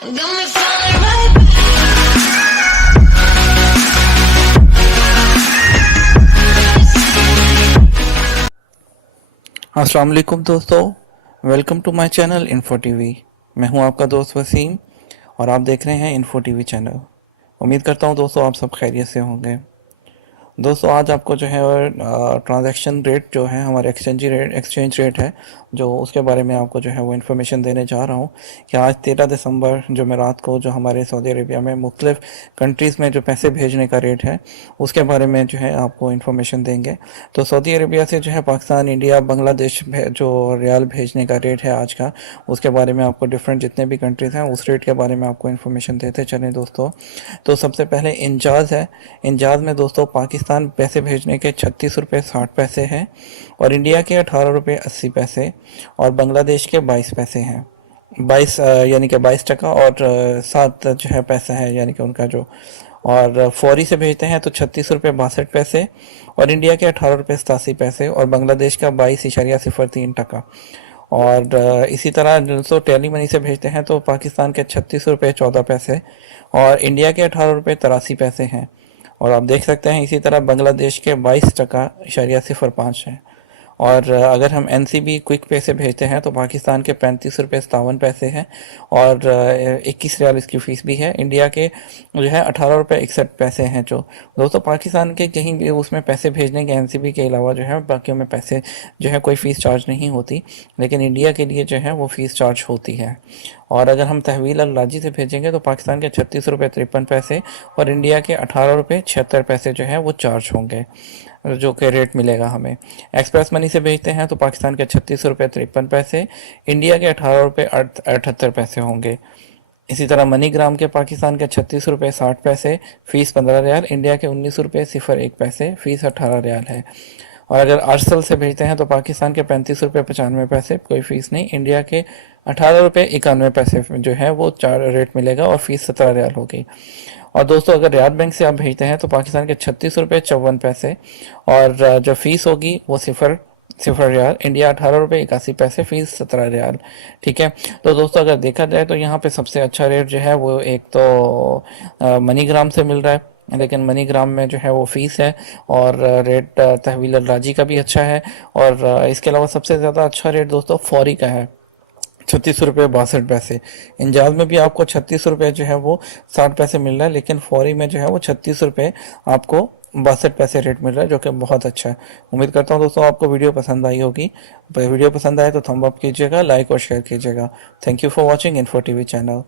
अस्सलाम वालेकुम दोस्तों, welcome to my channel info TV. मैं हूं आपका दोस्त वसीम और आप देख रहे हैं इन्फो टीवी चैनल। उम्मीद करता हूं दोस्तों आप सब खैरियत से होंगे। दोस्तों आज आपको जो है ट्रांजैक्शन रेट जो है हमारे एक्सचेंज रेट है जो उसके बारे में आपको जो है वो इन्फॉर्मेशन देने जा रहा हूँ कि आज 13 दिसंबर जो मैं रात को जो हमारे सऊदी अरेबिया में मुख्तलिफ कंट्रीज़ में जो पैसे भेजने का रेट है उसके बारे में जो है आपको इन्फॉर्मेशन देंगे। तो सऊदी अरेबिया से जो है पाकिस्तान, इंडिया, बांग्लादेश जो रियाल भेजने का रेट है आज का, उसके बारे में आपको डिफरेंट जितने भी कंट्रीज़ हैं उस रेट के बारे में आपको इन्फॉर्मेशन देते चलें दोस्तों। तो सबसे पहले इंजाज है। इंजाज में दोस्तों पाकिस्तान पैसे भेजने के 36 रुपये 60 पैसे हैं और इंडिया के 18 रुपये 80 पैसे और बांग्लादेश के 22 पैसे हैं। 22 यानी कि 22 टका और 7 जो है पैसा है यानी कि उनका जो। और फौरी से भेजते हैं तो 36 रुपये 62 पैसे और इंडिया के 18 रुपये 87 पैसे और बांग्लादेश का 22.03 टका। और इसी तरह दोस्तों टेली मनी से भेजते हैं तो पाकिस्तान के 36 रुपये 14 पैसे और इंडिया के 18 रुपये 83 पैसे हैं। और आप देख सकते हैं इसी तरह बांग्लादेश के 22 टका 0.05 है। और अगर हम एनसीबी क्विक पे से भेजते हैं तो पाकिस्तान के 35 रुपये 57 पैसे हैं और 21 रियाल इसकी फ़ीस भी है। इंडिया के जो है 18 रुपये 61 पैसे हैं। जो दोस्तों पाकिस्तान के कहीं भी उसमें पैसे भेजने के एनसीबी के अलावा जो है बाकियों में पैसे जो है कोई फ़ीस चार्ज नहीं होती, लेकिन इंडिया के लिए जो है वो फ़ीस चार्ज होती है। और अगर हम तहवील अल-राजी से भेजेंगे तो पाकिस्तान के 36 रुपये 53 पैसे और इंडिया के 18 रुपये 76 पैसे जो है वो चार्ज होंगे, जो कि रेट मिलेगा हमें। एक्सप्रेस मनी से भेजते हैं तो पाकिस्तान के 36 रुपये 53 पैसे, इंडिया के 18 रुपये 78 पैसे होंगे। इसी तरह मनीग्राम के पाकिस्तान के 36 रुपये 60 पैसे, फ़ीस 15 रियाल, इंडिया के 19 रुपये 01 पैसे, फ़ीस 18 रियाल है। और अगर आरसल से भेजते हैं तो पाकिस्तान के 35 रुपये 95 पैसे, कोई फ़ीस नहीं, इंडिया के 18 रुपये 91 पैसे जो है वो चार रेट मिलेगा और फ़ीस 17 रियाल होगी। और दोस्तों अगर रियाद बैंक से आप भेजते हैं तो पाकिस्तान के 36 रुपये 54 पैसे और जो फ़ीस होगी वो सिफर रियाल, इंडिया 18 रुपये 81 पैसे, फ़ीस 17 रियाल। ठीक है। तो दोस्तों अगर देखा जाए तो यहाँ पे सबसे अच्छा रेट जो है वो एक तो मनीग्राम से मिल रहा है, लेकिन मनीग्राम में जो है वो फ़ीस है और रेट तहवील अल-राजी का भी अच्छा है। और इसके अलावा सबसे ज़्यादा अच्छा रेट दोस्तों फौरी का है, 36 रुपये 62 पैसे। इंजाज में भी आपको 36 रुपये जो है वो 60 पैसे मिल रहा है, लेकिन फौरी में जो है वो 36 रुपये आपको 62 पैसे रेट मिल रहा है, जो कि बहुत अच्छा है। उम्मीद करता हूँ दोस्तों आपको वीडियो पसंद आई होगी। वीडियो पसंद आए तो थंब अप कीजिएगा, लाइक और शेयर कीजिएगा। Thank you for watching info TV channel.